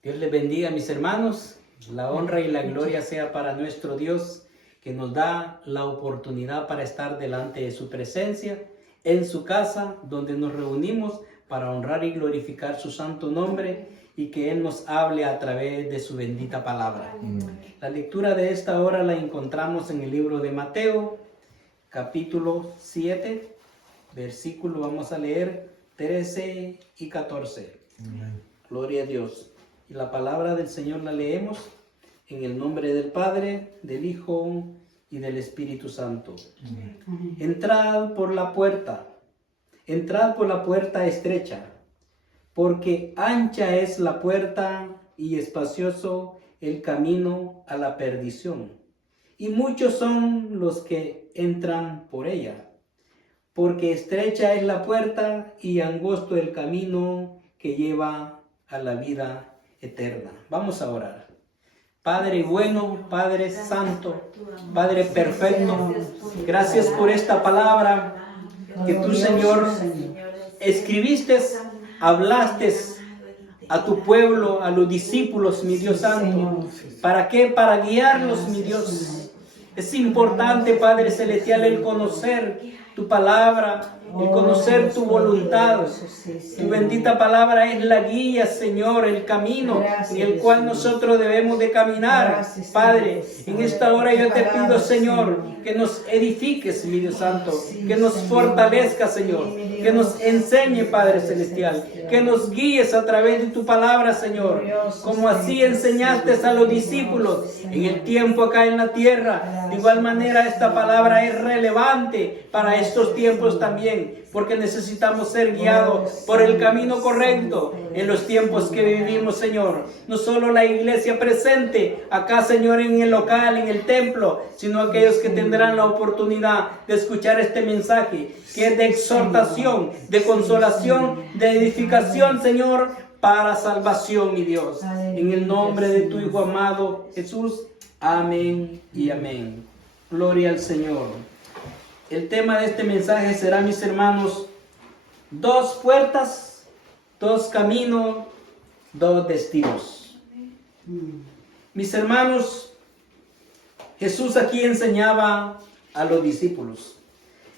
Dios les bendiga, mis hermanos. La honra y la gloria sea para nuestro Dios, que nos da la oportunidad para estar delante de su presencia, en su casa, donde nos reunimos para honrar y glorificar su santo nombre y que Él nos hable a través de su bendita palabra. La lectura de esta hora la encontramos en el libro de Mateo, capítulo 7, versículo, vamos a leer 13 y 14. Gloria a Dios. Y la palabra del Señor la leemos en el nombre del Padre, del Hijo y del Espíritu Santo. Entrad por la puerta estrecha, porque ancha es la puerta y espacioso el camino a la perdición, y muchos son los que entran por ella. Porque estrecha es la puerta y angosto el camino que lleva a la vida eterna. Vamos a orar. Padre bueno, Padre santo, Padre perfecto, gracias por esta palabra que tú, Señor, escribiste, hablaste a tu pueblo, a los discípulos, mi Dios santo. ¿Para qué? Para guiarlos, mi Dios. Es importante, Padre celestial, el conocer tu palabra, el conocer tu voluntad. Tu bendita palabra es la guía, Señor, el camino en el cual nosotros debemos de caminar. Padre, en esta hora yo te pido, Señor, que nos edifiques, mi Dios santo, que nos fortalezca, Señor, que nos enseñe, Padre celestial, que nos guíes a través de tu palabra, Señor, como así enseñaste a los discípulos en el tiempo acá en la tierra. De igual manera, esta palabra es relevante para estos tiempos también, porque necesitamos ser guiados por el camino correcto en los tiempos que vivimos, Señor. No solo la iglesia presente acá, Señor, en el local, en el templo, sino aquellos que tendrán la oportunidad de escuchar este mensaje, que es de exhortación, de consolación, de edificación, Señor, para salvación, mi Dios. En el nombre de tu Hijo amado Jesús. Amén y amén. Gloria al Señor. El tema de este mensaje será, mis hermanos, 2 puertas, 2 caminos, 2 destinos. Mis hermanos, Jesús aquí enseñaba a los discípulos,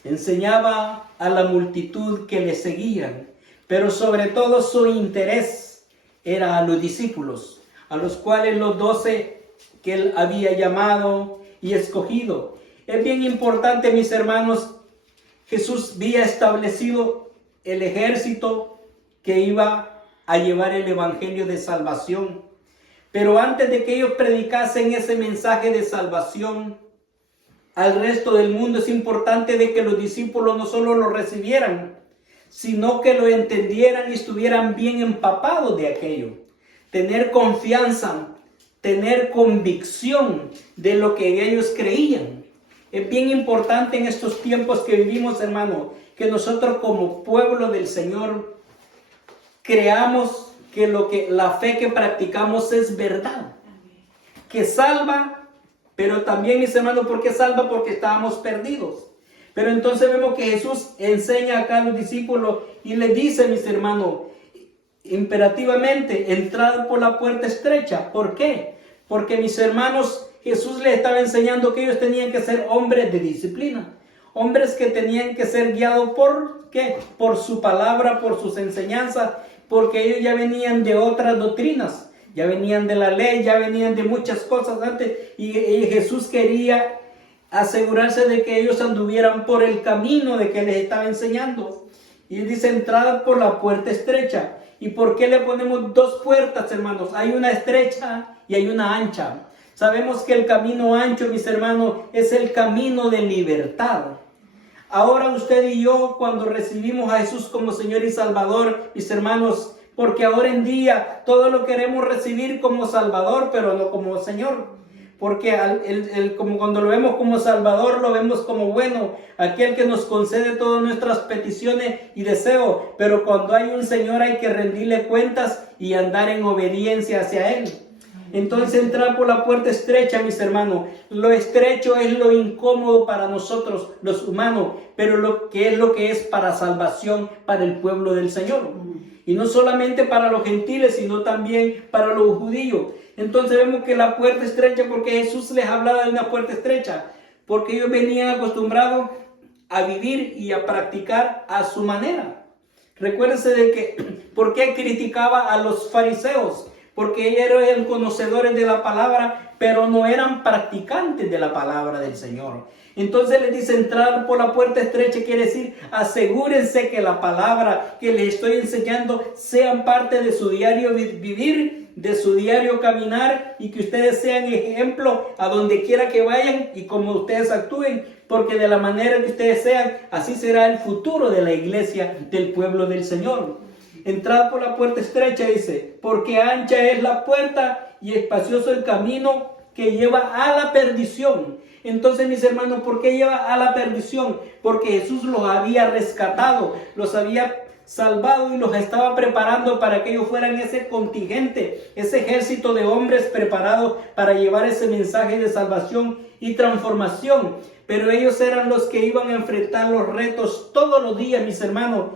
enseñaba a la multitud que le seguían, pero sobre todo su interés era a los discípulos, a los cuales los 12 que él había llamado y escogido. Es bien importante, mis hermanos, Jesús había establecido el ejército que iba a llevar el evangelio de salvación. Pero antes de que ellos predicasen ese mensaje de salvación al resto del mundo, es importante de que los discípulos no solo lo recibieran, sino que lo entendieran y estuvieran bien empapados de aquello. Tener confianza, tener convicción de lo que ellos creían. Es bien importante en estos tiempos que vivimos, hermano, que nosotros como pueblo del Señor creamos que la fe que practicamos es verdad, que salva, pero también, mis hermanos, ¿por qué salva? Porque estábamos perdidos. Pero entonces vemos que Jesús enseña acá a los discípulos y les dice, mis hermanos, imperativamente, entrad por la puerta estrecha. ¿Por qué? Porque, mis hermanos, Jesús les estaba enseñando que ellos tenían que ser hombres de disciplina, hombres que tenían que ser guiados ¿por qué? Por su palabra, por sus enseñanzas, porque ellos ya venían de otras doctrinas, ya venían de la ley, ya venían de muchas cosas antes, y Jesús quería asegurarse de que ellos anduvieran por el camino de que les estaba enseñando. Y dice, entrad por la puerta estrecha. ¿Y por qué le ponemos 2 puertas, hermanos? Hay una estrecha y hay una ancha. Sabemos que el camino ancho, mis hermanos, es el camino de libertad. Ahora usted y yo, cuando recibimos a Jesús como Señor y Salvador, mis hermanos, porque ahora en día todo lo queremos recibir como Salvador, pero no como Señor. Porque como cuando lo vemos como Salvador, lo vemos como bueno, aquel que nos concede todas nuestras peticiones y deseos. Pero cuando hay un Señor hay que rendirle cuentas y andar en obediencia hacia Él. Entonces entrar por la puerta estrecha, mis hermanos. Lo estrecho es lo incómodo para nosotros, los humanos, pero lo que es para salvación para el pueblo del Señor. Y no solamente para los gentiles, sino también para los judíos. Entonces vemos que la puerta estrecha, porque Jesús les hablaba de una puerta estrecha, porque ellos venían acostumbrados a vivir y a practicar a su manera. Recuérdense de que, ¿por qué criticaba a los fariseos? Porque ellos eran conocedores de la palabra, pero no eran practicantes de la palabra del Señor. Entonces les dice, entrar por la puerta estrecha quiere decir, asegúrense que la palabra que les estoy enseñando sean parte de su diario vivir, de su diario caminar, y que ustedes sean ejemplo a donde quiera que vayan y como ustedes actúen, porque de la manera que ustedes sean, así será el futuro de la iglesia, del pueblo del Señor. Entrad por la puerta estrecha, dice, porque ancha es la puerta y espacioso el camino que lleva a la perdición. Entonces, mis hermanos, ¿por qué lleva a la perdición? Porque Jesús los había rescatado, los había salvado y los estaba preparando para que ellos fueran ese contingente, ese ejército de hombres preparados para llevar ese mensaje de salvación y transformación. Pero ellos eran los que iban a enfrentar los retos todos los días, mis hermanos,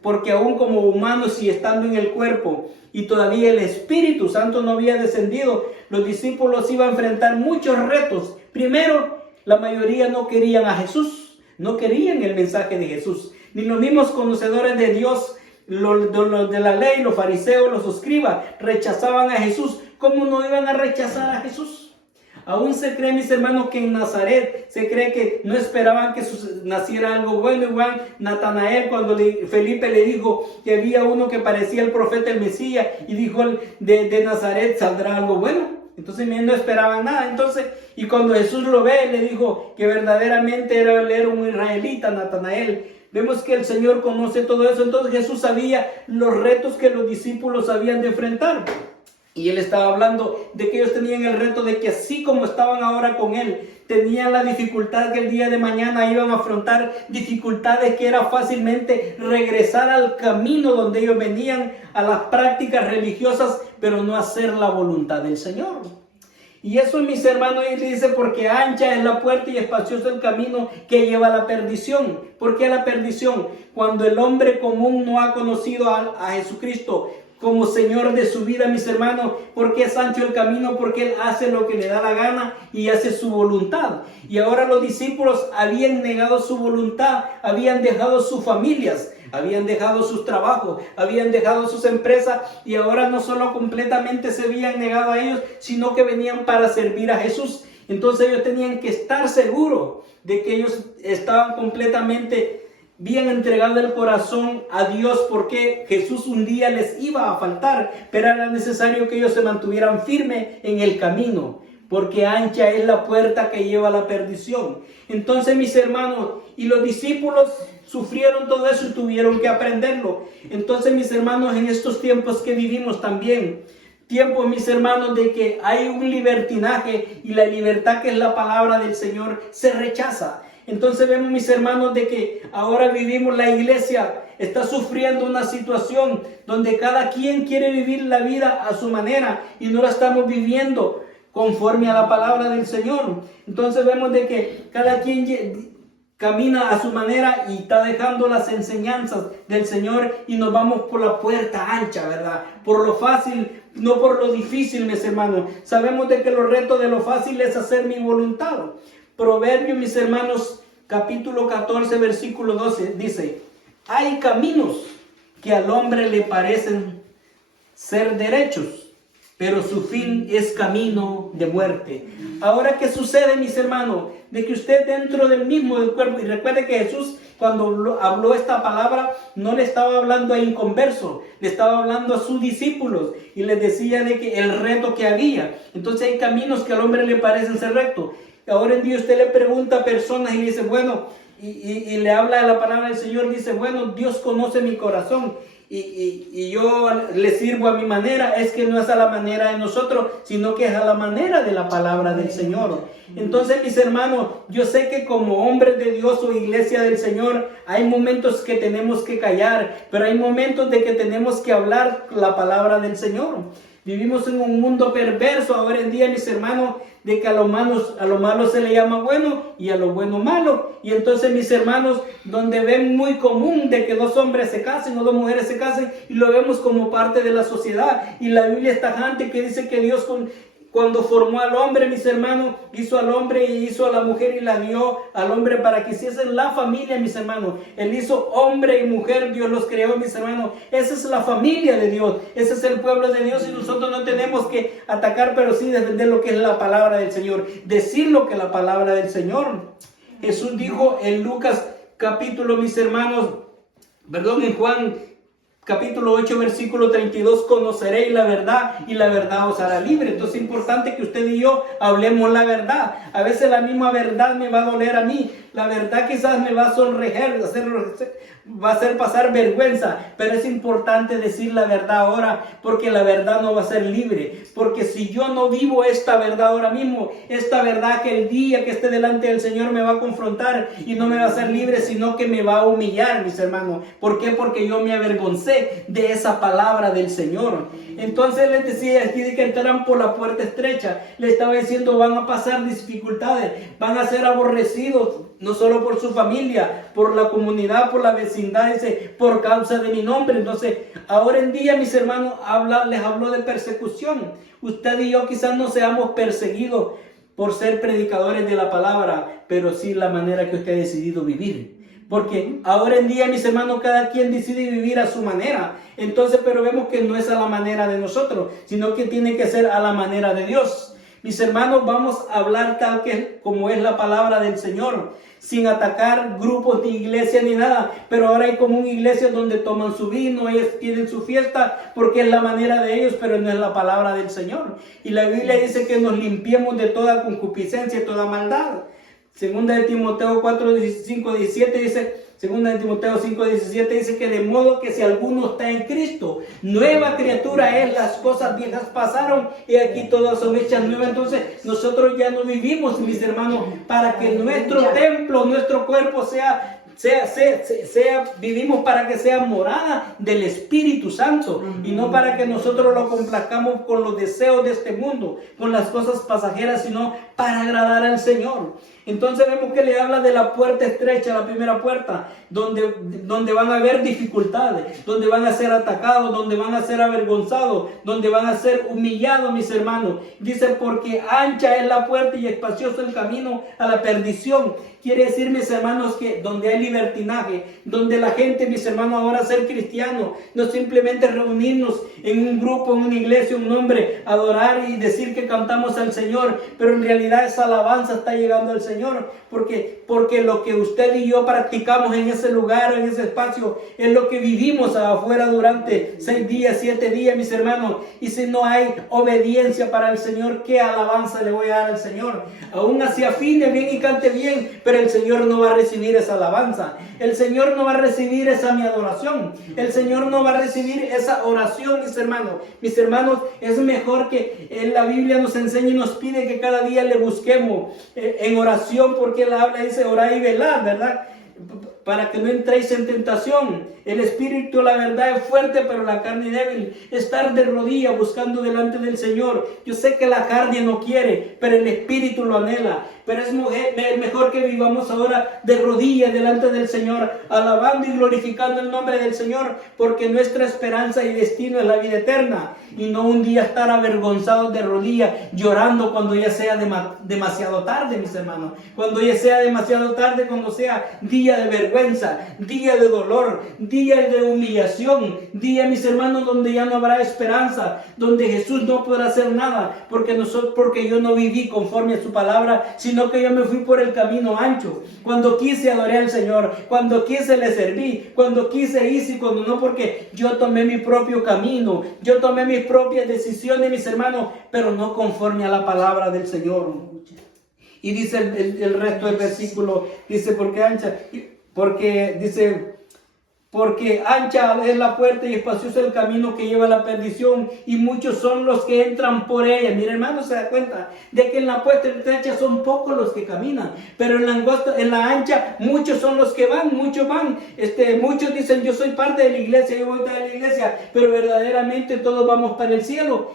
porque aún como humanos y estando en el cuerpo y todavía el Espíritu Santo no había descendido, los discípulos iban a enfrentar muchos retos. Primero, la mayoría no querían a Jesús, no querían el mensaje de Jesús, ni los mismos conocedores de Dios, los de la ley, los fariseos, los escribas, rechazaban a Jesús. ¿Cómo no iban a rechazar a Jesús? Aún se cree, mis hermanos, que en Nazaret se cree que no esperaban que naciera algo bueno. Igual Natanael, cuando Felipe le dijo que había uno que parecía el profeta, el Mesías, y dijo, de Nazaret saldrá algo bueno. Entonces no esperaban nada. Entonces, y cuando Jesús lo ve, le dijo que verdaderamente era un israelita, Natanael. Vemos que el Señor conoce todo eso. Entonces Jesús sabía los retos que los discípulos habían de enfrentar. Y él estaba hablando de que ellos tenían el reto de que así como estaban ahora con él, tenían la dificultad que el día de mañana iban a afrontar dificultades que era fácilmente regresar al camino donde ellos venían, a las prácticas religiosas, pero no hacer la voluntad del Señor. Y eso, mis hermanos, él dice, porque ancha es la puerta y espacioso el camino que lleva a la perdición. ¿Por qué a la perdición? Cuando el hombre común no ha conocido a Jesucristo como Señor de su vida, mis hermanos, porque es ancho el camino, porque Él hace lo que le da la gana y hace su voluntad. Y ahora los discípulos habían negado su voluntad, habían dejado sus familias, habían dejado sus trabajos, habían dejado sus empresas, y ahora no solo completamente se habían negado a ellos, sino que venían para servir a Jesús. Entonces ellos tenían que estar seguros de que ellos estaban completamente bien entregado el corazón a Dios, porque Jesús un día les iba a faltar, pero era necesario que ellos se mantuvieran firmes en el camino, porque ancha es la puerta que lleva a la perdición. Entonces, mis hermanos, y los discípulos sufrieron todo eso y tuvieron que aprenderlo. Entonces, mis hermanos, en estos tiempos que vivimos también, tiempos, mis hermanos, de que hay un libertinaje, y la libertad, que es la palabra del Señor, se rechaza. Entonces vemos, mis hermanos, de que ahora vivimos, la iglesia está sufriendo una situación donde cada quien quiere vivir la vida a su manera y no la estamos viviendo conforme a la palabra del Señor. Entonces vemos de que cada quien camina a su manera y está dejando las enseñanzas del Señor, y nos vamos por la puerta ancha, ¿verdad? Por lo fácil, no por lo difícil, mis hermanos. Sabemos de que los retos de lo fácil es hacer mi voluntad. Proverbios, mis hermanos, capítulo 14, versículo 12, dice: hay caminos que al hombre le parecen ser derechos, pero su fin es camino de muerte. Ahora, ¿qué sucede, mis hermanos? De que usted dentro del cuerpo, y recuerde que Jesús, cuando habló esta palabra, no le estaba hablando a inconversos, le estaba hablando a sus discípulos, y les decía de que el reto que había. Entonces hay caminos que al hombre le parecen ser rectos. Ahora en día usted le pregunta a personas y dice, bueno, y le habla de la palabra del Señor, dice, bueno, Dios conoce mi corazón y yo le sirvo a mi manera. Es que no es a la manera de nosotros, sino que es a la manera de la palabra del Señor. Entonces, mis hermanos, yo sé que como hombres de Dios o iglesia del Señor, hay momentos que tenemos que callar, pero hay momentos de que tenemos que hablar la palabra del Señor. Vivimos en un mundo perverso ahora en día, mis hermanos, de que a lo malo se le llama bueno y a lo bueno malo. Y entonces, mis hermanos, donde ven muy común de que dos hombres se casen o dos mujeres se casen, y lo vemos como parte de la sociedad. Y la Biblia es tajante que dice que Dios cuando formó al hombre, mis hermanos, hizo al hombre y hizo a la mujer y la dio al hombre para que hiciesen la familia, mis hermanos. Él hizo hombre y mujer, Dios los creó, mis hermanos. Esa es la familia de Dios, ese es el pueblo de Dios, y nosotros no tenemos que atacar, pero sí defender lo que es la palabra del Señor, decir lo que es la palabra del Señor. Jesús dijo en Lucas capítulo, mis hermanos, en Juan capítulo 8, versículo 32, conoceréis la verdad y la verdad os hará libre. Entonces es importante que usted y yo hablemos la verdad. A veces la misma verdad me va a doler a mí. La verdad quizás me va a sonreír, va a hacer pasar vergüenza, pero es importante decir la verdad ahora, porque la verdad no va a ser libre. Porque si yo no vivo esta verdad ahora mismo, esta verdad que el día que esté delante del Señor me va a confrontar y no me va a hacer libre, sino que me va a humillar, mis hermanos. ¿Por qué? Porque yo me avergoncé de esa palabra del Señor. Entonces les decía aquí de que entrarán por la puerta estrecha. Le estaba diciendo, van a pasar dificultades, van a ser aborrecidos, no solo por su familia, por la comunidad, por la vecindad, dice, por causa de mi nombre. Entonces, ahora en día, mis hermanos, les habló de persecución. Usted y yo quizás no seamos perseguidos por ser predicadores de la palabra, pero sí la manera que usted ha decidido vivir. Porque ahora en día, mis hermanos, cada quien decide vivir a su manera. Entonces, pero vemos que no es a la manera de nosotros, sino que tiene que ser a la manera de Dios. Mis hermanos, vamos a hablar tal que como es la palabra del Señor, sin atacar grupos de iglesia ni nada. Pero ahora hay como una iglesia donde toman su vino, ellos tienen su fiesta porque es la manera de ellos, pero no es la palabra del Señor. Y la Biblia dice que nos limpiemos de toda concupiscencia y toda maldad. Segunda de Timoteo 4, 5, 17 dice, segunda de Timoteo 5, 17 dice que de modo que si alguno está en Cristo, nueva criatura es, las cosas viejas pasaron y aquí todas son hechas nuevas. Entonces nosotros ya no vivimos, mis hermanos, para que nuestro templo, nuestro cuerpo vivimos para que sea morada del Espíritu Santo y no para que nosotros lo complazcamos con los deseos de este mundo, con las cosas pasajeras, sino para agradar al Señor. Entonces vemos que le habla de la puerta estrecha, la primera puerta, donde van a haber dificultades, donde van a ser atacados, donde van a ser avergonzados, donde van a ser humillados, mis hermanos. Dice, porque ancha es la puerta y espacioso el camino a la perdición. Quiere decir, mis hermanos, que donde hay libertinaje, donde la gente, mis hermanos, ahora ser cristiano, no simplemente reunirnos en un grupo, en una iglesia, un nombre, adorar y decir que cantamos al Señor, pero en realidad esa alabanza está llegando al Señor, porque lo que usted y yo practicamos en ese lugar, en ese espacio, es lo que vivimos afuera durante 6 días, 7 días, mis hermanos. Y si no hay obediencia para el Señor, ¿qué alabanza le voy a dar al Señor? Aún así afine bien y cante bien, pero el Señor no va a recibir esa alabanza. El Señor no va a recibir esa mi adoración. El Señor no va a recibir esa oración, mis hermanos. Mis hermanos, es mejor que la Biblia nos enseña y nos pide que cada día le busquemos en oración, porque Él habla y dice, orad y velad, ¿verdad? Para que no entréis en tentación. El espíritu, la verdad, es fuerte, pero la carne es débil. Estar de rodillas buscando delante del Señor. Yo sé que la carne no quiere, pero el espíritu lo anhela. Pero es mejor que vivamos ahora de rodillas delante del Señor, alabando y glorificando el nombre del Señor, porque nuestra esperanza y destino es la vida eterna, y no un día estar avergonzados de rodillas, llorando cuando ya sea demasiado tarde, mis hermanos. Cuando ya sea demasiado tarde, cuando sea día de vergüenza, día de dolor, día de humillación, día, mis hermanos, donde ya no habrá esperanza, donde Jesús no podrá hacer nada, porque yo no viví conforme a su palabra, sino que yo me fui por el camino ancho. Cuando quise adoré al Señor, cuando quise le serví, cuando quise hice y cuando no, porque yo tomé mi propio camino, yo tomé mis propias decisiones, mis hermanos, pero no conforme a la palabra del Señor. Y dice el resto del versículo, dice, porque Porque ancha es la puerta y espacioso el camino que lleva a la perdición, y muchos son los que entran por ella. Mira, hermano, se da cuenta de que en la puerta estrecha son pocos los que caminan, pero en la angosta, en la ancha, muchos son los que van, muchos van. Muchos dicen, yo soy parte de la iglesia, yo voy a la iglesia, pero verdaderamente todos vamos para el cielo.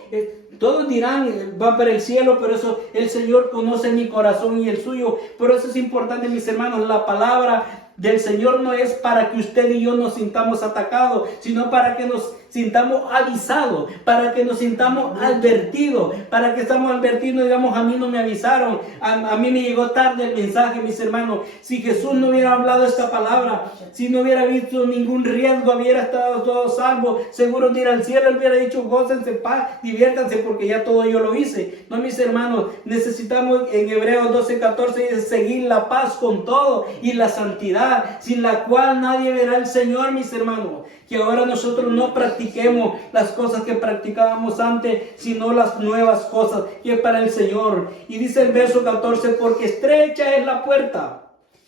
Todos dirán, van para el cielo, pero eso el Señor conoce mi corazón y el suyo. Por eso es importante, mis hermanos, la palabra del Señor no es para que usted y yo nos sintamos atacados, sino para que nos sintamos avisados, para que nos sintamos advertidos, para que estamos advertidos y digamos, a mí no me avisaron, a mí me llegó tarde el mensaje, mis hermanos. Si Jesús no hubiera hablado esta palabra, si no hubiera visto ningún riesgo, hubiera estado todo salvo, seguro de ir al cielo, él hubiera dicho, gócense, paz, diviértanse, porque ya todo yo lo hice. No, mis hermanos, necesitamos, en Hebreos 12:14, seguir la paz con todo y la santidad, sin la cual nadie verá al Señor, mis hermanos. Que ahora nosotros no practiquemos las cosas que practicábamos antes, sino las nuevas cosas que es para el Señor. Y dice el verso 14, porque estrecha es la puerta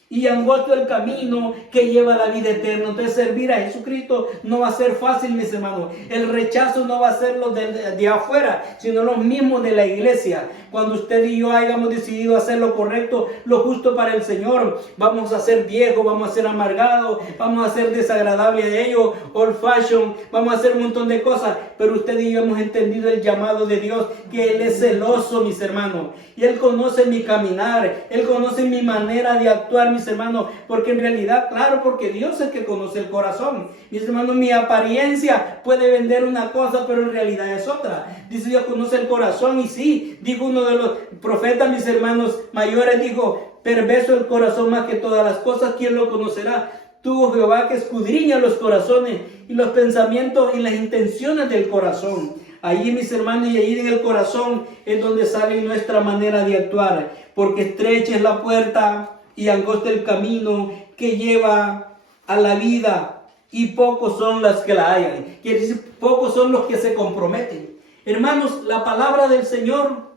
y angosto el camino que lleva a la vida eterna. Entonces servir a Jesucristo no va a ser fácil, mis hermanos. El rechazo no va a ser los de afuera, sino los mismos de la iglesia. Cuando usted y yo hayamos decidido hacer lo correcto, lo justo para el Señor, vamos a ser viejos, vamos a ser amargados, vamos a ser desagradables de ellos, old fashion, vamos a hacer un montón de cosas. Pero usted y yo hemos entendido el llamado de Dios, que Él es celoso, mis hermanos. Y Él conoce mi caminar, Él conoce mi manera de actuar, mis hermanos, porque en realidad, claro, porque Dios es el que conoce el corazón. Mis hermanos, mi apariencia puede vender una cosa, pero en realidad es otra. Dice, Dios conoce el corazón, y sí, dijo uno de los profetas, mis hermanos mayores, dijo, perverso el corazón más que todas las cosas, ¿quién lo conocerá? Tú, Jehová, que escudriña los corazones y los pensamientos y las intenciones del corazón. Allí, mis hermanos, y allí en el corazón es donde sale nuestra manera de actuar, porque estrecha es la puerta y angosto el camino que lleva a la vida, y pocos son las que la hallan. Quiere decir, pocos son los que se comprometen. Hermanos, la palabra del Señor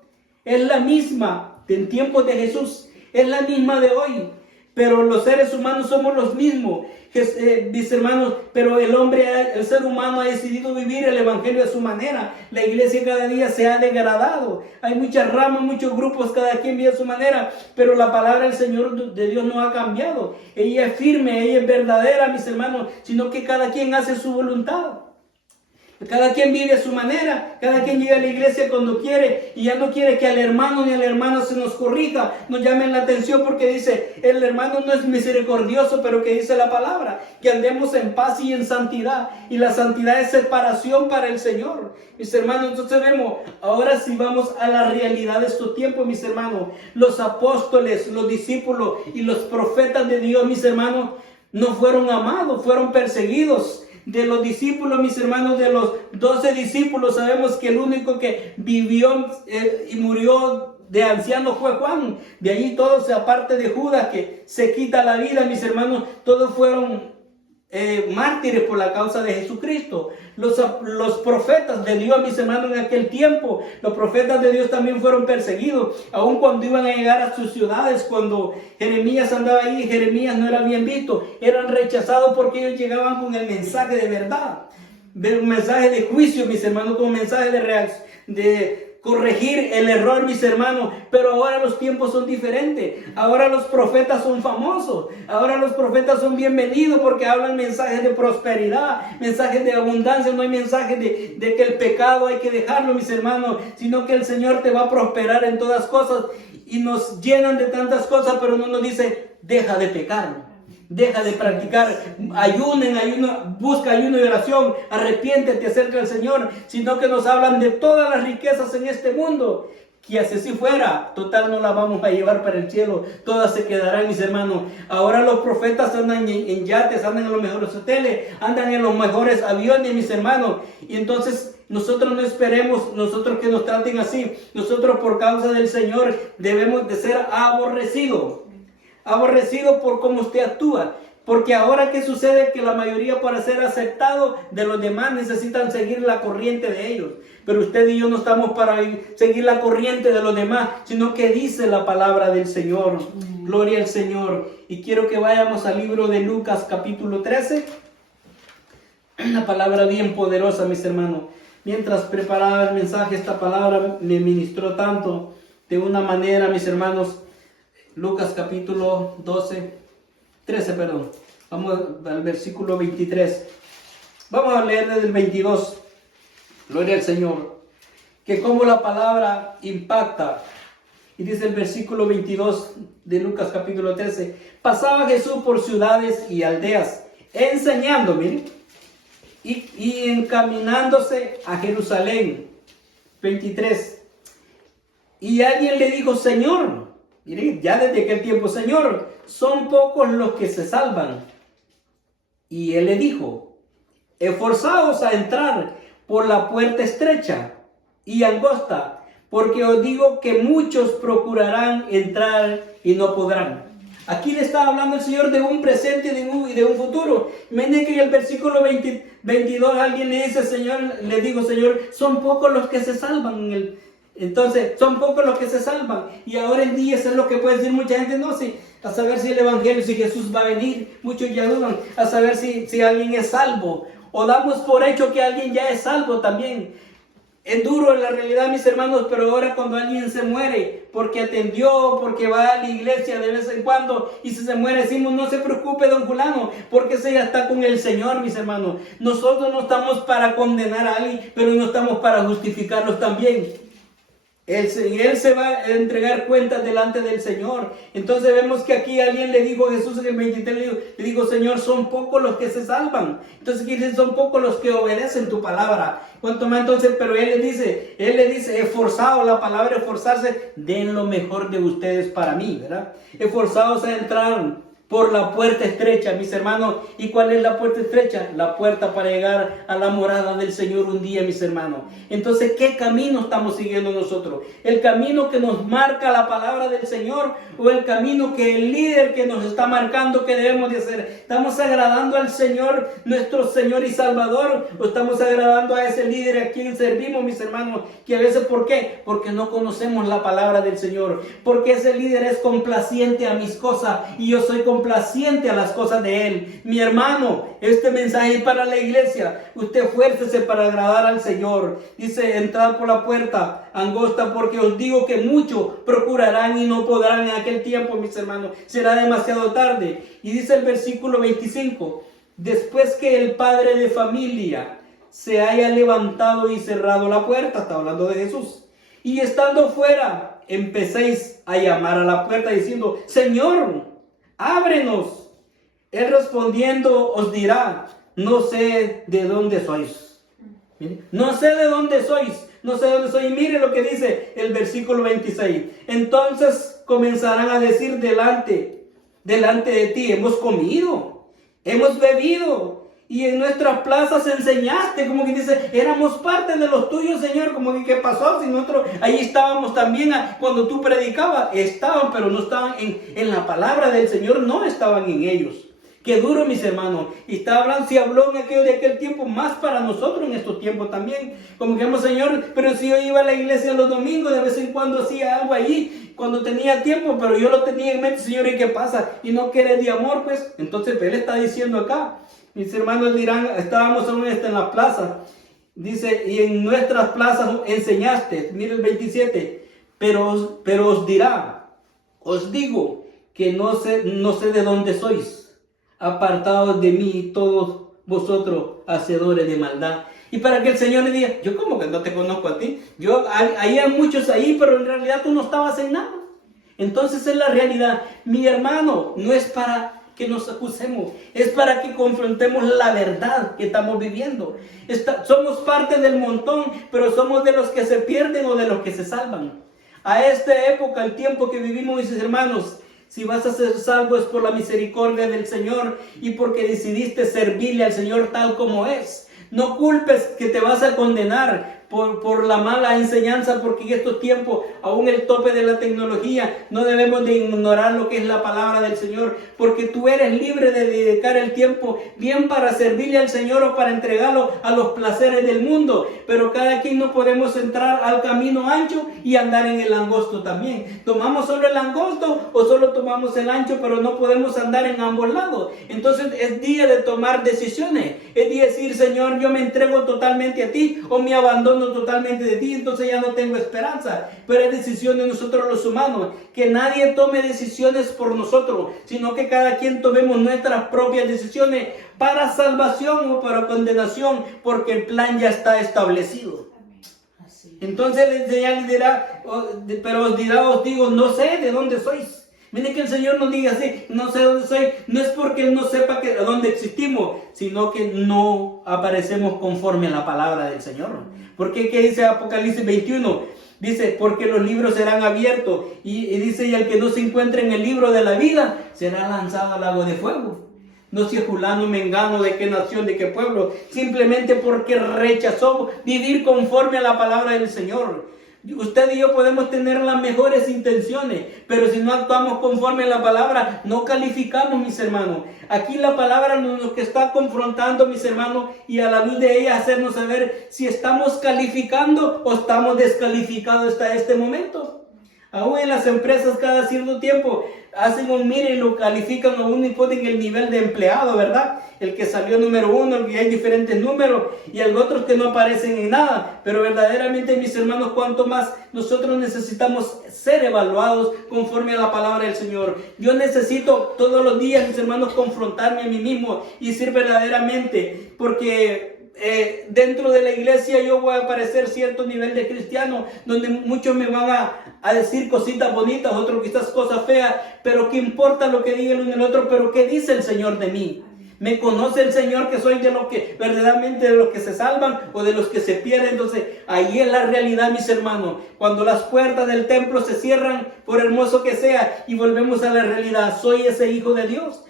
es la misma en tiempos de Jesús, es la misma de hoy, pero los seres humanos somos los mismos. Mis hermanos, pero el ser humano ha decidido vivir el evangelio a su manera. La iglesia cada día se ha degradado. Hay muchas ramas, muchos grupos, cada quien vive a su manera, pero la palabra del Señor de Dios no ha cambiado. Ella es firme, ella es verdadera, mis hermanos, sino que cada quien hace su voluntad. Cada quien vive a su manera, cada quien llega a la iglesia cuando quiere, y ya no quiere que al hermano ni a la hermana se nos corrija, nos llamen la atención, porque dice, el hermano no es misericordioso, pero que dice la palabra, que andemos en paz y en santidad, y la santidad es separación para el Señor. Mis hermanos, entonces vemos, ahora si vamos a la realidad de estos tiempos, mis hermanos, los apóstoles, los discípulos y los profetas de Dios, mis hermanos, no fueron amados, fueron perseguidos. De los discípulos, mis hermanos, de los 12 discípulos, sabemos que el único que vivió y murió de anciano fue Juan. De allí todos, aparte de Judas, que se quita la vida, mis hermanos, todos fueron mártires por la causa de Jesucristo. Los profetas de Dios, mis hermanos, en aquel tiempo, los profetas de Dios también fueron perseguidos, aun cuando iban a llegar a sus ciudades. Cuando Jeremías andaba ahí, Jeremías no era bien visto, eran rechazados porque ellos llegaban con el mensaje de verdad, un mensaje de juicio, mis hermanos, con un mensaje de corregir el error, mis hermanos. Pero ahora los tiempos son diferentes. Ahora los profetas son famosos. Ahora los profetas son bienvenidos porque hablan mensajes de prosperidad, mensajes de abundancia. No hay mensajes de que el pecado hay que dejarlo, mis hermanos, sino que el Señor te va a prosperar en todas cosas. Y nos llenan de tantas cosas, pero no nos dice, deja de pecar. Deja de practicar, busca ayuno y oración, arrepiéntete, acerca al Señor, sino que nos hablan de todas las riquezas en este mundo, que así fuera, total no las vamos a llevar para el cielo, todas se quedarán, mis hermanos. Ahora los profetas andan en yates, andan en los mejores hoteles, andan en los mejores aviones, mis hermanos, y entonces nosotros no esperemos, nosotros que nos traten así. Nosotros por causa del Señor debemos de ser aborrecidos por cómo usted actúa. Porque ahora ¿qué sucede? Que la mayoría, para ser aceptado de los demás, necesitan seguir la corriente de ellos. Pero usted y yo no estamos para seguir la corriente de los demás, sino que dice la palabra del Señor. Gloria al Señor. Y quiero que vayamos al libro de Lucas capítulo 13. Una palabra bien poderosa, mis hermanos. Mientras preparaba el mensaje, esta palabra me ministró tanto de una manera, mis hermanos. Lucas capítulo 13, perdón. Vamos al versículo 23. Vamos a leer desde el 22. Gloria al Señor. Que cómo la palabra impacta. Y dice el versículo 22 de Lucas capítulo 13. Pasaba Jesús por ciudades y aldeas, enseñando, miren, y encaminándose a Jerusalén. 23. Y alguien le dijo, Señor, miren, ya desde aquel tiempo, Señor, son pocos los que se salvan. Y él le dijo, esforzaos a entrar por la puerta estrecha y angosta, porque os digo que muchos procurarán entrar y no podrán. Aquí le está hablando el Señor de un presente y de un futuro. Miren que en el versículo 22 alguien le dice, Señor, le digo, Señor, son pocos los que se salvan. Entonces, son pocos los que se salvan. Y ahora en día eso es lo que puede decir mucha gente, no, sí, a saber si el Evangelio, si Jesús va a venir. Muchos ya dudan, a saber si alguien es salvo. O damos por hecho que alguien ya es salvo también. Es duro en la realidad, mis hermanos, pero ahora cuando alguien se muere, porque atendió, porque va a la iglesia de vez en cuando, y si se muere decimos, no se preocupe, don fulano, porque ese ya está con el Señor, mis hermanos. Nosotros no estamos para condenar a alguien, pero no estamos para justificarlos también. Él se va a entregar cuentas delante del Señor. Entonces vemos que aquí alguien le dijo a Jesús en el 23, le dijo, Señor, son pocos los que se salvan. Entonces dicen, son pocos los que obedecen tu palabra. ¿Cuánto más entonces? Pero él le dice, esforzado, la palabra esforzarse, den lo mejor de ustedes para mí, ¿verdad? Esforzados a entrar por la puerta estrecha, mis hermanos. ¿Y cuál es la puerta estrecha? La puerta para llegar a la morada del Señor un día, mis hermanos. Entonces, ¿qué camino estamos siguiendo nosotros? ¿El camino que nos marca la palabra del Señor o el camino que el líder que nos está marcando que debemos de hacer? ¿Estamos agradando al Señor, nuestro Señor y Salvador, o estamos agradando a ese líder a quien servimos, mis hermanos? Que a veces, ¿por qué? Porque no conocemos la palabra del Señor, porque ese líder es complaciente a mis cosas y yo soy complaciente a las cosas de Él. Mi hermano, este mensaje es para la iglesia. Usted esfuércese para agradar al Señor. Dice, entrad por la puerta angosta, porque os digo que muchos procurarán y no podrán en aquel tiempo, mis hermanos. Será demasiado tarde. Y dice el versículo 25, después que el padre de familia se haya levantado y cerrado la puerta, está hablando de Jesús, y estando fuera, empecéis a llamar a la puerta diciendo, Señor, ábrenos. Él respondiendo os dirá, no sé de dónde sois. No sé de dónde sois. No sé de dónde sois. Y mire lo que dice el versículo 26. Entonces comenzarán a decir delante de ti, hemos comido, hemos bebido, y en nuestras plazas enseñaste. Como que dice, éramos parte de los tuyos, Señor. Como que, ¿qué pasó? Si nosotros ahí estábamos también cuando tú predicabas. Estaban, pero no estaban en la palabra del Señor, no estaban en ellos. Qué duro, mis hermanos. Y está hablando, si habló en aquel tiempo, más para nosotros en estos tiempos también. Como que, Señor, pero si yo iba a la iglesia los domingos, de vez en cuando hacía algo allí, cuando tenía tiempo, pero yo lo tenía en mente, Señor, ¿y qué pasa? Y no quieres de amor, pues. Entonces, Él está diciendo acá, mis hermanos dirán, estábamos aún en la plaza. Dice, y en nuestras plazas enseñaste. Mire el 27. Pero os dirá, os digo que no sé de dónde sois. Apartados de mí todos vosotros hacedores de maldad. Y para que el Señor le diga, yo como que no te conozco a ti. Hay muchos ahí, pero en realidad tú no estabas en nada. Entonces es la realidad. Mi hermano, no es para que nos acusemos, es para que confrontemos la verdad que estamos viviendo. Somos parte del montón, pero somos de los que se pierden o de los que se salvan. A esta época, el tiempo que vivimos, mis hermanos, si vas a ser salvo es por la misericordia del Señor y porque decidiste servirle al Señor tal como es. No culpes que te vas a condenar por la mala enseñanza, porque en estos tiempos, aún el tope de la tecnología, no debemos de ignorar lo que es la palabra del Señor, porque tú eres libre de dedicar el tiempo bien para servirle al Señor o para entregarlo a los placeres del mundo, pero cada quien no podemos entrar al camino ancho y andar en el angosto también. Tomamos solo el angosto o solo tomamos el ancho, pero no podemos andar en ambos lados. Entonces es día de tomar decisiones, es día de decir, Señor, yo me entrego totalmente a ti o me abandono totalmente de ti, entonces ya no tengo esperanza. Pero es decisión de nosotros los humanos, que nadie tome decisiones por nosotros, sino que cada quien tomemos nuestras propias decisiones para salvación o para condenación, porque el plan ya está establecido. Entonces el Señor les dirá, pero os digo, no sé de dónde sois. Mire que el Señor nos diga así, no sé dónde soy, no es porque Él no sepa a dónde existimos, sino que no aparecemos conforme a la palabra del Señor. Porque ¿qué dice Apocalipsis 21? Dice, porque los libros serán abiertos, y dice, y el que no se encuentre en el libro de la vida, será lanzado al lago de fuego. No si es fulano, mengano, de qué nación, de qué pueblo, simplemente porque rechazó vivir conforme a la palabra del Señor. Usted y yo podemos tener las mejores intenciones, pero si no actuamos conforme a la palabra, no calificamos, mis hermanos. Aquí la palabra nos está confrontando, mis hermanos, y a la luz de ella hacernos saber si estamos calificando o estamos descalificados hasta este momento. Aún en las empresas cada cierto tiempo hacen un mire y lo califican a uno y ponen el nivel de empleado, ¿verdad? El que salió número 1, el que hay diferentes números y hay otros que no aparecen en nada. Pero verdaderamente, mis hermanos, cuanto más nosotros necesitamos ser evaluados conforme a la palabra del Señor. Yo necesito todos los días, mis hermanos, confrontarme a mí mismo y decir verdaderamente, porque dentro de la iglesia yo voy a parecer cierto nivel de cristiano, donde muchos me van a decir cositas bonitas, otros quizás cosas feas, pero qué importa lo que diga el uno y el otro, pero qué dice el Señor de mí. Me conoce el Señor que soy de los que verdaderamente de los que se salvan o de los que se pierden. Entonces ahí es la realidad, mis hermanos, cuando las puertas del templo se cierran, por hermoso que sea, y volvemos a la realidad, soy ese hijo de Dios.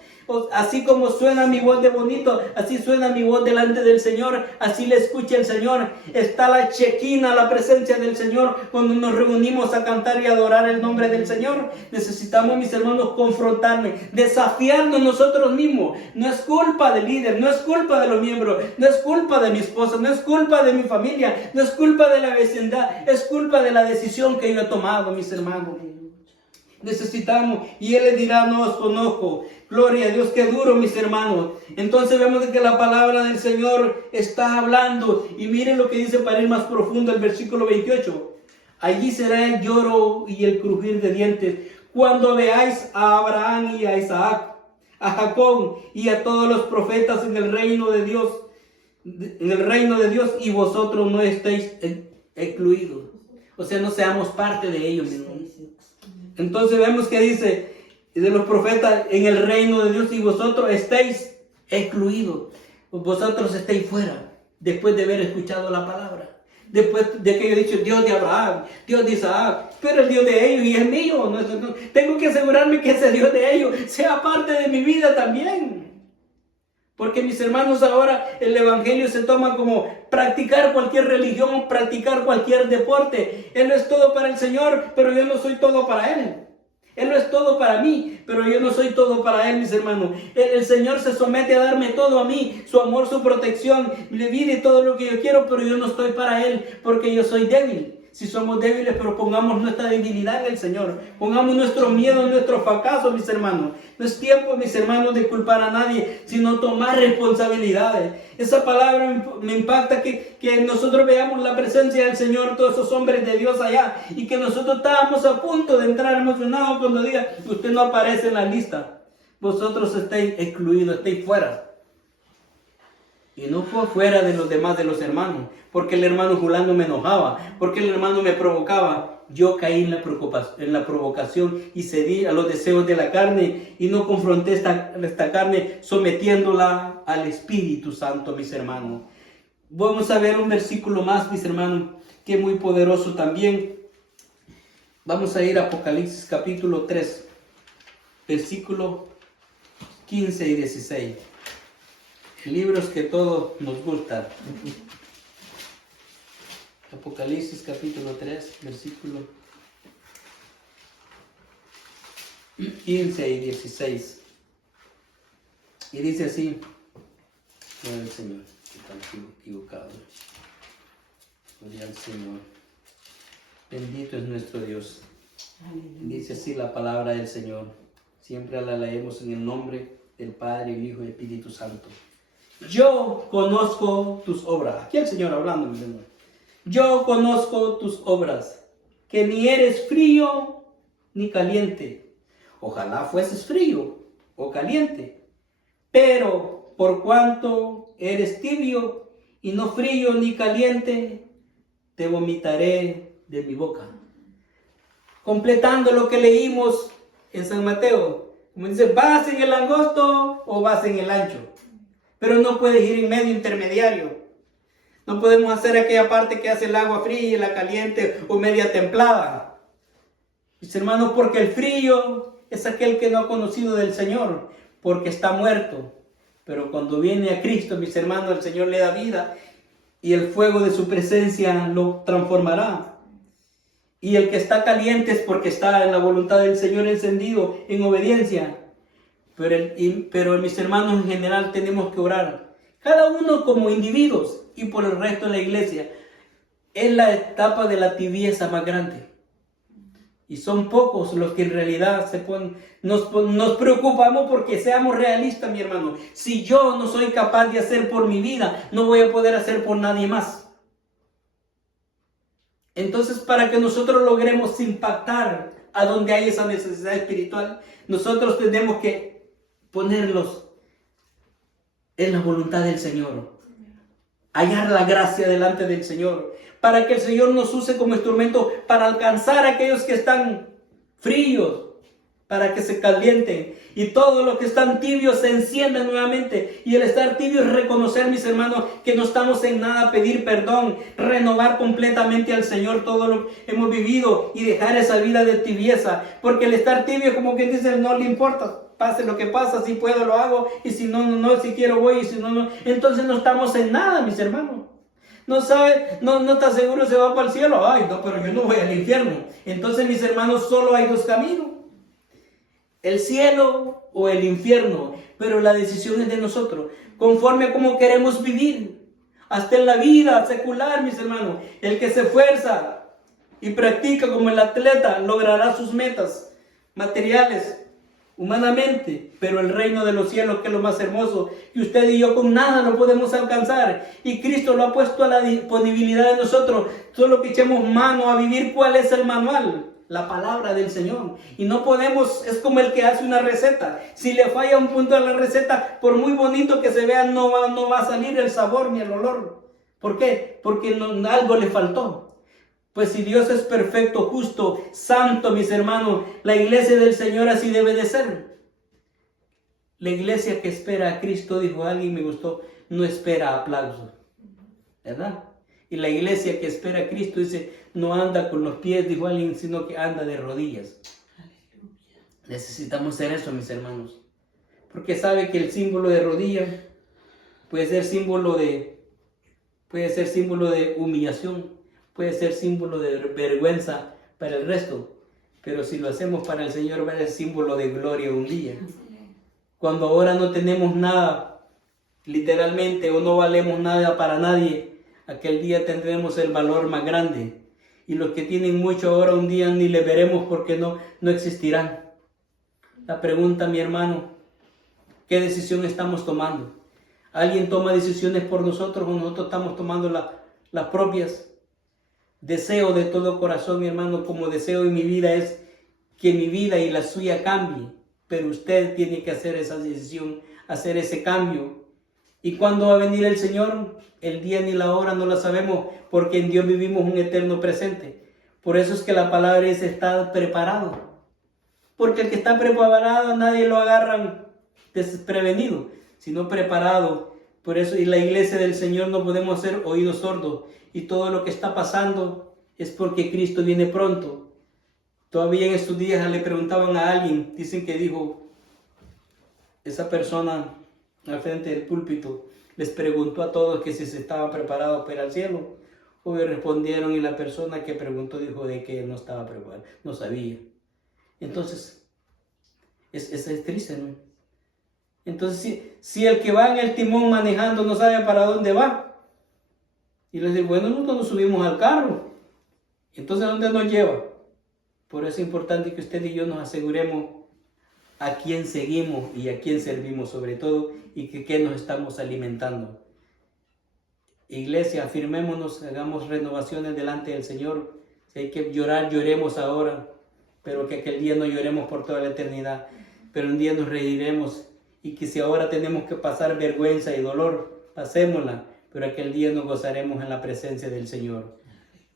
Así como suena mi voz de bonito, así suena mi voz delante del Señor, así le escucha el Señor. Está la chequina, la presencia del Señor, cuando nos reunimos a cantar y adorar el nombre del Señor. Necesitamos, mis hermanos, confrontarnos, desafiarnos nosotros mismos. No es culpa del líder, no es culpa de los miembros, no es culpa de mi esposa, no es culpa de mi familia, no es culpa de la vecindad, es culpa de la decisión que yo he tomado, mis hermanos. Necesitamos, y Él les dirá, no os conozco. Gloria a Dios, qué duro, mis hermanos. Entonces vemos que la palabra del Señor está hablando, y miren lo que dice para ir más profundo el versículo 28. Allí será el lloro y el crujir de dientes, cuando veáis a Abraham y a Isaac, a Jacob y a todos los profetas en el reino de Dios, y vosotros no estéis excluidos. O sea, no seamos parte de ellos, hermanos. Entonces vemos que dice de los profetas en el reino de Dios, y vosotros estáis excluidos, vosotros estáis fuera, después de haber escuchado la palabra, después de que yo he dicho Dios de Abraham, Dios de Isaac, pero el Dios de ellos y es mío. Tengo que asegurarme que ese Dios de ellos sea parte de mi vida también. Porque, mis hermanos, ahora el evangelio se toma como practicar cualquier religión, practicar cualquier deporte. Él no es todo para el Señor, pero yo no soy todo para Él. Él no es todo para mí, pero yo no soy todo para Él, mis hermanos. El Señor se somete a darme todo a mí, su amor, su protección, mi vida y todo lo que yo quiero, pero yo no estoy para Él, porque yo soy débil. Si somos débiles, pero pongamos nuestra debilidad en el Señor. Pongamos nuestro miedo en nuestro fracaso, mis hermanos. No es tiempo, mis hermanos, de culpar a nadie, sino tomar responsabilidades. Esa palabra me impacta, que nosotros veamos la presencia del Señor, todos esos hombres de Dios allá, y que nosotros estábamos a punto de entrar emocionados cuando diga, usted no aparece en la lista. Vosotros estáis excluidos, estáis fuera. Y no fue fuera de los demás, de los hermanos, porque el hermano Julano me enojaba, porque el hermano me provocaba. Yo caí en la provocación y cedí a los deseos de la carne y no confronté esta carne sometiéndola al Espíritu Santo, mis hermanos. Vamos a ver un versículo más, mis hermanos, que es muy poderoso también. Vamos a ir a Apocalipsis capítulo 3, versículo 15 y 16. Libros que todos nos gustan. Apocalipsis capítulo 3, versículo 15 y 16. Y dice así, gloria al Señor, que están equivocados. Gloria al Señor. Bendito es nuestro Dios. Dice así la palabra del Señor. Siempre la leemos en el nombre del Padre, el Hijo y el Espíritu Santo. Yo conozco tus obras. Aquí el Señor hablando, mi hermano. Yo conozco tus obras, que ni eres frío ni caliente. Ojalá fueses frío o caliente. Pero por cuanto eres tibio y no frío ni caliente, te vomitaré de mi boca. Completando lo que leímos en San Mateo. Como dice, ¿vas en el angosto o vas en el ancho? Pero no puedes ir en medio intermediario. No podemos hacer aquella parte que hace el agua fría y la caliente o media templada. Mis hermanos, porque el frío es aquel que no ha conocido del Señor, porque está muerto. Pero cuando viene a Cristo, mis hermanos, el Señor le da vida y el fuego de su presencia lo transformará. Y el que está caliente es porque está en la voluntad del Señor encendido en obediencia. Pero mis hermanos, en general tenemos que orar. Cada uno como individuos y por el resto de la iglesia. Es la etapa de la tibieza más grande. Y son pocos los que en realidad nos preocupamos porque seamos realistas, mi hermano. Si yo no soy capaz de hacer por mi vida, no voy a poder hacer por nadie más. Entonces, para que nosotros logremos impactar a donde hay esa necesidad espiritual, nosotros tenemos que ponerlos en la voluntad del Señor. Hallar la gracia delante del Señor, para que el Señor nos use como instrumento para alcanzar a aquellos que están fríos, para que se calienten, y todos los que están tibios se enciendan nuevamente. Y el estar tibio es reconocer, mis hermanos, que no estamos en nada, pedir perdón, renovar completamente al Señor todo lo que hemos vivido y dejar esa vida de tibieza, porque el estar tibio es como quien dice, no le importa. Pase lo que pasa, si puedo lo hago, y si no, si quiero voy, y si no. Entonces no estamos en nada, mis hermanos. No sabe, no está seguro se va para el cielo. Ay, no, pero yo no voy al infierno. Entonces, mis hermanos, solo hay dos caminos: el cielo o el infierno. Pero la decisión es de nosotros, conforme a cómo queremos vivir. Hasta en la vida secular, mis hermanos, el que se esfuerza y practica como el atleta logrará sus metas materiales humanamente, pero el reino de los cielos, que es lo más hermoso, que usted y yo con nada lo podemos alcanzar, y Cristo lo ha puesto a la disponibilidad de nosotros, solo que echemos mano a vivir. ¿Cuál es el manual? La palabra del Señor. Y no podemos, es como el que hace una receta, si le falla un punto de la receta, por muy bonito que se vea, no va a salir el sabor ni el olor. ¿Por qué? Porque algo le faltó. Pues si Dios es perfecto, justo, santo, mis hermanos, la iglesia del Señor así debe de ser. La iglesia que espera a Cristo, dijo alguien, me gustó, no espera aplausos, ¿verdad? Y la iglesia que espera a Cristo, dice, no anda con los pies, dijo alguien, sino que anda de rodillas. Necesitamos ser eso, mis hermanos. Porque sabe que el símbolo de rodilla puede ser símbolo de humillación. Puede ser símbolo de vergüenza para el resto, pero si lo hacemos para el Señor va a ser símbolo de gloria un día. Cuando ahora no tenemos nada, literalmente, o no valemos nada para nadie, aquel día tendremos el valor más grande. Y los que tienen mucho ahora un día ni le veremos porque no existirán. La pregunta, mi hermano, ¿qué decisión estamos tomando? ¿Alguien toma decisiones por nosotros o nosotros estamos tomando las propias? Deseo de todo corazón, mi hermano, como deseo en mi vida, es que mi vida y la suya cambie. Pero usted tiene que hacer esa decisión, hacer ese cambio. ¿Y cuándo va a venir el Señor? El día ni la hora no la sabemos, porque en Dios vivimos un eterno presente. Por eso es que la palabra dice, está preparado. Porque el que está preparado, nadie lo agarra desprevenido, sino preparado. Por eso, y la iglesia del Señor no podemos ser oídos sordos. Y todo lo que está pasando es porque Cristo viene pronto. Todavía en estos días le preguntaban a alguien, dicen que dijo, esa persona al frente del púlpito les preguntó a todos que si se estaban preparados para el cielo Hoy respondieron y la persona que preguntó dijo de que no estaba preparado, no sabía. Entonces, es triste, ¿no? Entonces, si el que va en el timón manejando no sabe para dónde va, y les digo, bueno, nosotros nos subimos al carro, entonces ¿a dónde nos lleva? Por eso es importante que usted y yo nos aseguremos a quién seguimos y a quién servimos sobre todo, y que qué nos estamos alimentando. Iglesia, afirmémonos, hagamos renovaciones delante del Señor. Si hay que llorar, lloremos ahora, pero que aquel día no lloremos por toda la eternidad, pero un día nos reiremos, y que si ahora tenemos que pasar vergüenza y dolor, pasémosla, pero aquel día nos gozaremos en la presencia del Señor.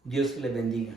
Dios le bendiga.